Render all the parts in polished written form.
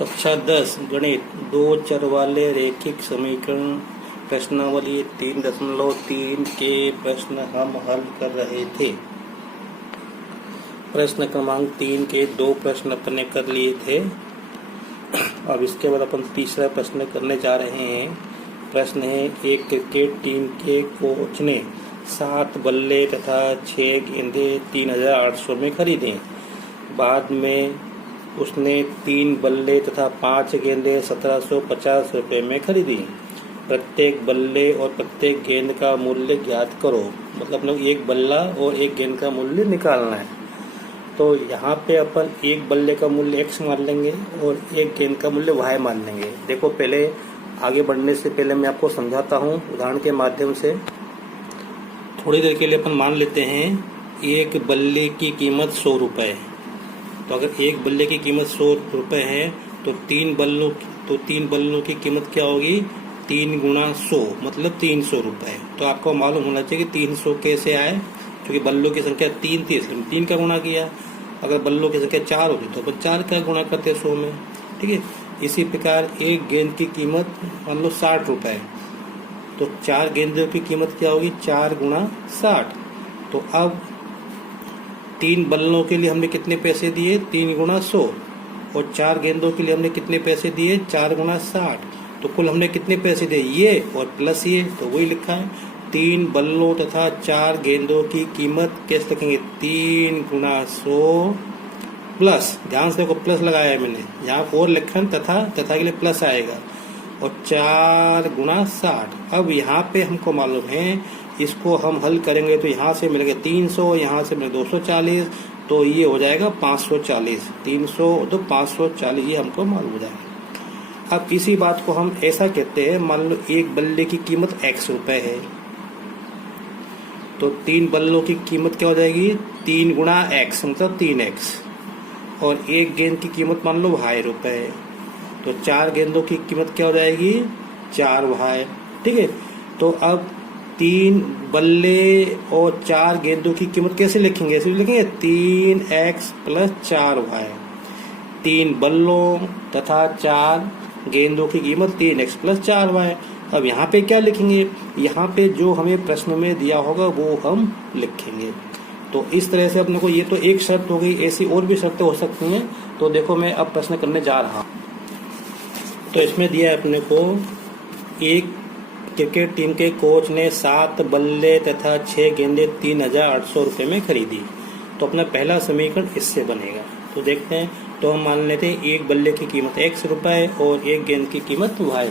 कक्षा 10 गणित दो चर वाले रैखिक समीकरण प्रश्नावली 3.3 के प्रश्न हम हल कर रहे थे। प्रश्न क्रमांक 3 के 2 प्रश्न अपने कर लिए थे। अब इसके बाद अपन तीसरा प्रश्न करने जा रहे हैं। प्रश्न है, एक क्रिकेट टीम के कोच ने 7 बल्ले तथा 6 गेंदे 3800 में खरीदे। बाद में उसने 3 बल्ले तथा 5 गेंदे 1750 रुपये में खरीदी। प्रत्येक बल्ले और प्रत्येक गेंद का मूल्य ज्ञात करो। मतलब लोग एक बल्ला और एक गेंद का मूल्य निकालना है। तो यहाँ पे अपन एक बल्ले का मूल्य x मान लेंगे और एक गेंद का मूल्य y मान लेंगे। देखो, पहले आगे बढ़ने से पहले मैं आपको समझाता हूँ उदाहरण के माध्यम से। थोड़ी देर के लिए अपन मान लेते हैं एक बल्ले की कीमत 100 रुपये। तो अगर एक बल्ले की कीमत 100 रुपये है तो तीन बल्लों की कीमत क्या होगी? 3 गुणा 100 मतलब 300 रुपये। तो आपको मालूम होना चाहिए कि 300 कैसे आए, क्योंकि बल्लों की संख्या 3 थी इसलिए 3 का गुणा किया। अगर बल्लों की संख्या 4 होती तो अपन 4 का गुणा करते 100 में। ठीक है। इसी प्रकार एक गेंद की कीमत मान लो 60 रुपये, तो 4 गेंदों की कीमत क्या होगी? 4 गुणा 60। तो अब 3 बल्लों के लिए हमने कितने पैसे दिए? 3 गुणा 100। और 4 गेंदों के लिए हमने कितने पैसे दिए? 4 गुणा 60। तो कुल हमने कितने पैसे दिए? ये और प्लस ये, तो वही लिखा है। 3 बल्लों तथा 4 गेंदों की कीमत कैसे लिखेंगे? 3 गुणा 100 प्लस, ध्यान से देखो प्लस लगाया है मैंने, यहाँ और लिखन तथा के लिए प्लस आएगा, और 4 गुणा 60। अब यहाँ पे हमको मालूम है, इसको हम हल करेंगे तो यहाँ से मिलेगा 300, यहाँ से मिलेगा 240, तो ये हो जाएगा 540। 300 तो 540 ये हमको मालूम हो जाएगा। अब इसी बात को हम ऐसा कहते हैं, मान लो एक बल्ले की कीमत x रुपए है, तो 3 बल्लों की कीमत क्या हो जाएगी? 3 गुणा x मतलब 3x। और एक गेंद की कीमत मान लो y रुपए है, तो 4 गेंदों की कीमत क्या हो जाएगी? 4y। ठीक है। तो अब 3 बल्ले और 4 गेंदों की कीमत कैसे लिखेंगे? ऐसे लिखेंगे 3x प्लस 4y। 3 बल्लों तथा 4 गेंदों की कीमत 3x प्लस 4y। अब यहाँ पे क्या लिखेंगे? यहाँ पे जो हमें प्रश्न में दिया होगा वो हम लिखेंगे। तो इस तरह से अपने को, ये तो एक शर्त हो गई, ऐसी और भी शर्तें हो सकती हैं। तो देखो, मैं अब प्रश्न करने जा रहा हूँ। तो इसमें दिया है अपने को, एक क्रिकेट टीम के कोच ने 7 बल्ले तथा 6 गेंदे 3800 रुपये में खरीदी। तो अपना पहला समीकरण इससे बनेगा। तो देखते हैं। तो हम मान लेते हैं एक बल्ले की कीमत x रुपये और एक गेंद की कीमत y।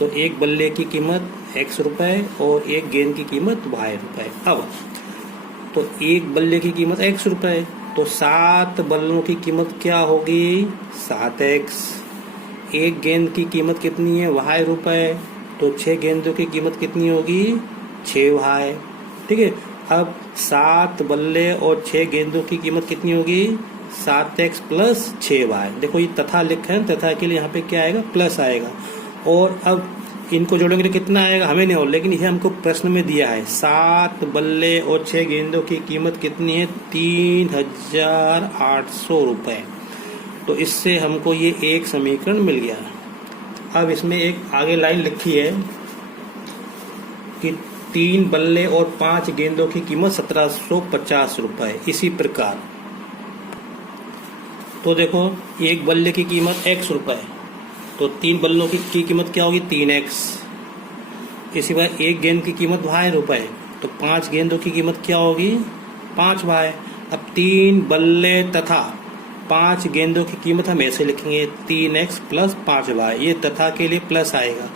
तो एक बल्ले की कीमत x रुपये और एक गेंद की कीमत y रुपये। अब तो एक बल्ले की कीमत x रुपये, तो 7 बल्लों की कीमत क्या होगी? 7x। एक गेंद की कीमत कितनी है? y रुपये, तो 6 गेंदों की कीमत कितनी होगी? 6y। ठीक है। अब 7 बल्ले और 6 गेंदों की कीमत कितनी होगी? 7x plus 6y। देखो, ये तथा लिखा है, तथा के लिए यहाँ पे क्या आएगा? प्लस आएगा। और अब इनको जोड़ेंगे तो कितना आएगा? हमें नहीं हो, लेकिन ये हमको प्रश्न में दिया है। 7 बल्ले और 6 गेंदों की कीमत कितनी है? 3800 रुपये। तो इससे हमको ये एक समीकरण मिल गया। अब इसमें एक आगे लाइन लिखी है कि 3 बल्ले और 5 गेंदों की कीमत 1750 रुपये। इसी प्रकार तो देखो, एक बल्ले की कीमत x रुपये, तो 3 बल्लों की कीमत क्या होगी? 3x। इसी बार एक गेंद की कीमत y रुपये, तो 5 गेंदों की कीमत क्या होगी? 5y। अब 3 बल्ले तथा 5 गेंदों की कीमत हम ऐसे लिखेंगे 3x प्लस 5y। ये तथा के लिए प्लस आएगा।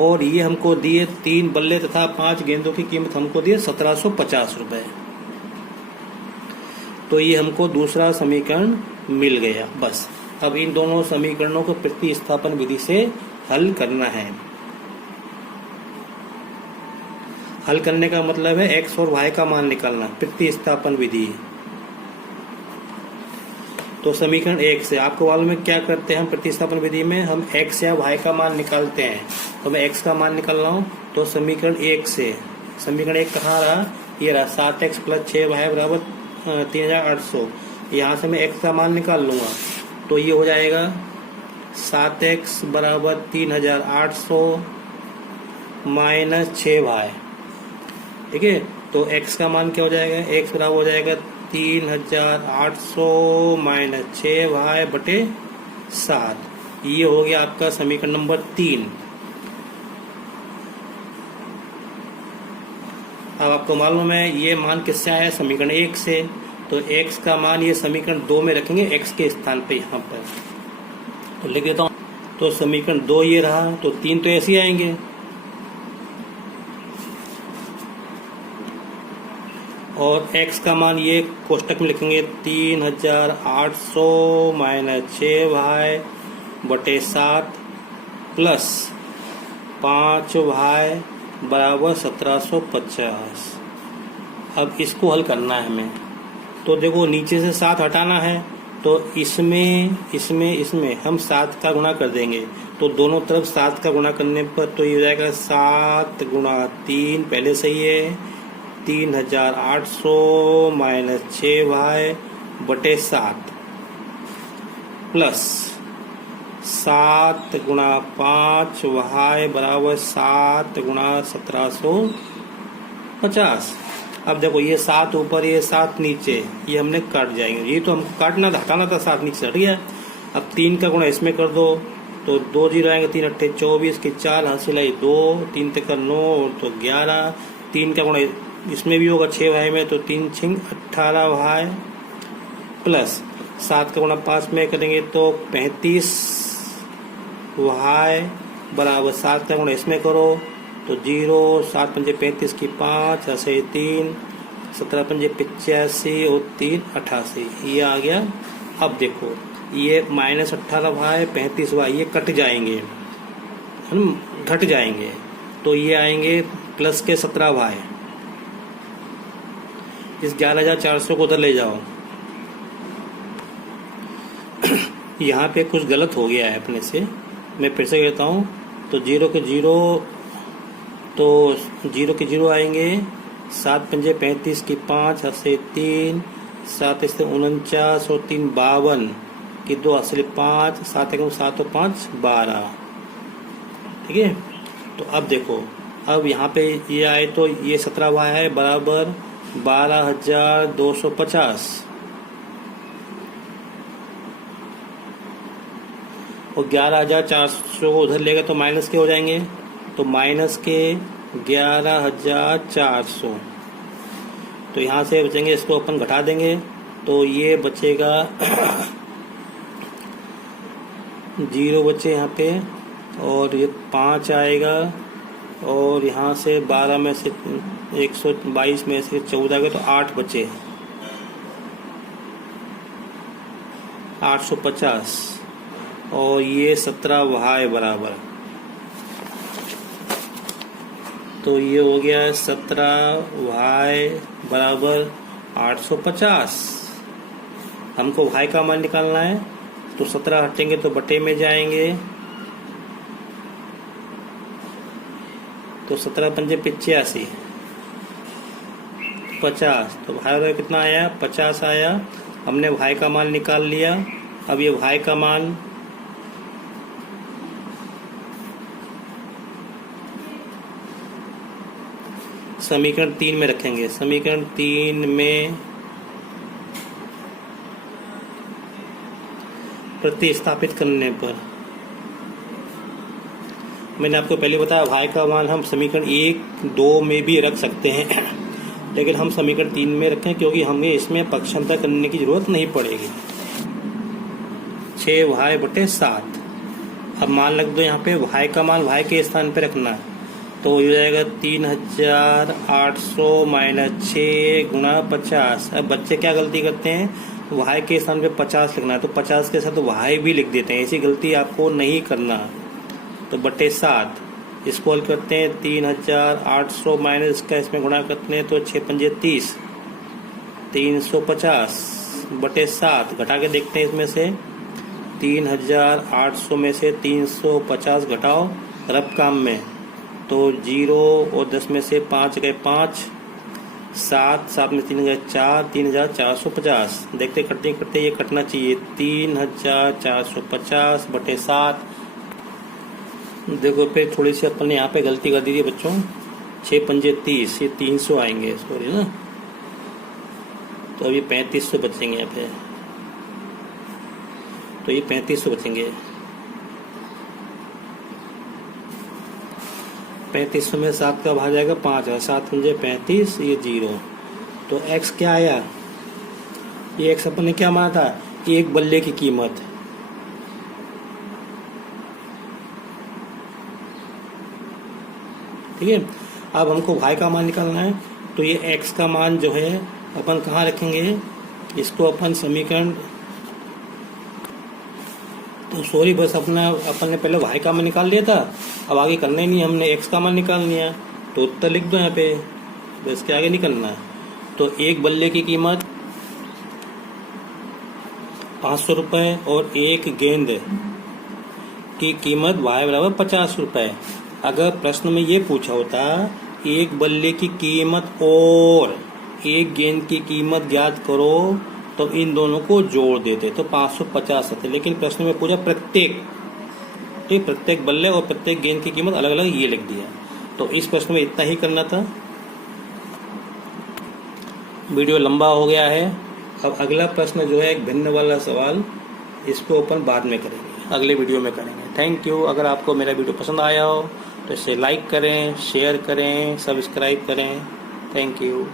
और ये हमको दिए 3 बल्ले तथा 5 गेंदों की कीमत हमको दिए 1750 रुपये। तो ये हमको दूसरा समीकरण मिल गया। बस अब इन दोनों समीकरणों को प्रतिस्थापन विधि से हल करना है। हल करने का मतलब है x और y का मान निकालना, प्रतिस्थापन विधि। तो समीकरण 1 से आपको मालूम है क्या करते हैं हम प्रतिस्थापन विधि में? हम x या y का मान निकालते हैं। तो मैं x का मान निकाल रहा हूँ। तो समीकरण 1 से, समीकरण 1 कहाँ रहा? ये रहा 7x प्लस 6y बराबर 3800। यहाँ से मैं x का मान निकाल लूंगा। तो ये हो जाएगा 7x बराबर 3800 माइनस 6y। ठीक है, तो x का मान क्या हो जाएगा, x बराबर हो जाएगा 3800 माइनस 6y बटे 7। ये हो गया आपका समीकरण नंबर 3। अब आपको मालूम है ये मान किससे आया, समीकरण 1 से। तो x का मान ये समीकरण 2 में रखेंगे x के स्थान पे यहाँ पर, तो लिख देता हूँ। तो समीकरण 2 ये रहा, तो 3 तो ऐसे ही आएंगे। और x का मान ये कोष्टक में लिखेंगे 3800 माइनस 6y बटे 7 प्लस 5y बराबर 1750। अब इसको हल करना है हमें। तो देखो नीचे से 7 हटाना है, तो इसमें हम 7 का गुणा कर देंगे। तो दोनों तरफ 7 का गुणा करने पर तो ये हो जाएगा 7 गुणा 3 पहले से ही है 3800 माइनस 6y बटे 7 प्लस 7 गुणा 5y बराबर 7 गुणा 1750। अब देखो ये 7 ऊपर ये 7 नीचे, ये हमने काट जाएंगे। ये तो हमको काटना था, हटाना था, 7 नीचे हट गया। अब 3 का गुणा इसमें कर दो, तो 2 जीरो आएंगे, 3 अट्ठे 24 की 4 हासिल आई 2, 3 तक 9 और तो 11। 3 का गुणा इसमें भी होगा 6y में, तो 3 छिंग 18y प्लस 7 का गुणा 5 में करेंगे तो 35y बराबर 7 का गुणा इसमें करो तो 0, 7 पंजे 35 की 5 ऐसे 3, 17 पंजे 85 और 3 88, ये आ गया। अब देखो ये माइनस 18y 35y ये कट जाएंगे, घट जाएंगे, तो ये आएंगे प्लस के 17y। इस 11,400 को उधर ले जाओ। यहाँ पे कुछ गलत हो गया है अपने से, मैं फिर से कहता हूँ। तो 0 के 0 आएंगे, 7 पंजे 35 की 5 ऐसे 3, 7 इससे 49 और 3 52 की 2 असली 5, 7 एक 7 और 5 12। ठीक है, तो अब देखो, अब यहाँ पे ये आए तो ये 17y है बराबर 12,250 और 11,400 को उधर लेगा तो माइनस के हो जाएंगे, तो माइनस के 11,400। तो यहाँ से बचेंगे, इसको अपन घटा देंगे तो ये बचेगा 0 बचे यहाँ पे, और ये 5 आएगा, और यहाँ से 12 में से 122 में से 14 गए तो 8 बचे 850 और ये 17y बराबर, तो ये हो गया 17y बराबर 850। हमको y का मान निकालना है, तो 17 हटेंगे तो बटे में जाएंगे, तो 17 पंजे 85 50, तो y कितना आया 50 आया। हमने y का मान निकाल लिया। अब ये y का मान समीकरण 3 में रखेंगे। समीकरण 3 में प्रतिस्थापित करने पर, मैंने आपको पहले बताया y का मान हम समीकरण 1, 2 में भी रख सकते हैं, लेकिन हम समीकरण 3 में रखें क्योंकि हमें इसमें पक्षांतर करने की जरूरत नहीं पड़ेगी। 6y बटे 7। अब मान लग दो यहाँ पे y का मान y के स्थान पे रखना है, तो हो जाएगा 3,800 माइनस 6 गुणा 50। अब बच्चे क्या गलती करते हैं, y के स्थान पे 50 लिखना है, तो 50 के साथ y भी लिख देते हैं। ऐसी गलती आपको नहीं करना। तो बटे 7 इसको हल करते हैं, 3,800 माइनस इसका इसमें गुणा करते हैं तो 6 पंजे 30, 350 बटे 7 घटा के देखते हैं। इसमें से 3,800 में से 350 घटाओ रफ काम में, तो 0 और 10 में से 5 गए 5, 7 7 में 3 गए 4, 3450। देखते कटते कटते ये कटना चाहिए 3450 बटे 7। देखो पे थोड़ी सी अपन ने यहाँ पे गलती कर दी थी बच्चों, 6 पंजे 30, ये 300 आएंगे, सॉरी ना। तो अभी 3500 बचेंगे यहाँ पे, तो ये 3500 बचेंगे। 3500 में 7 का भाग जाएगा 5 है, 7 पंजे 35, ये 0। तो x क्या आया, ये x अपन ने क्या माना था, एक बल्ले की कीमत। ठीक है, अब हमको y का मान निकालना है, तो ये x का मान जो है अपन कहाँ रखेंगे, इसको अपन समीकरण, तो सॉरी बस अपन ने पहले y का मान निकाल लिया था, अब आगे करना ही नहीं, हमने x का मान निकाल लिया, तो उत्तर लिख दो यहाँ पे, बस के आगे निकलना है। तो एक बल्ले की कीमत 500 रुपये और एक गेंद की कीमत y बराबर 50 रुपये। अगर प्रश्न में ये पूछा होता एक बल्ले की कीमत और एक गेंद की कीमत ज्ञात करो, तो इन दोनों को जोड़ देते तो 550 आते, लेकिन प्रश्न में पूछा प्रत्येक बल्ले और प्रत्येक गेंद की कीमत अलग अलग, ये लिख दिया। तो इस प्रश्न में इतना ही करना था। वीडियो लंबा हो गया है। अब अगला प्रश्न जो है एक भिन्न वाला सवाल, इसको अपन बाद में करेंगे, अगले वीडियो में करेंगे। Thank you. अगर आपको मेरा वीडियो पसंद आया हो तो इसे लाइक करें, शेयर करें, सब्सक्राइब करें। Thank you.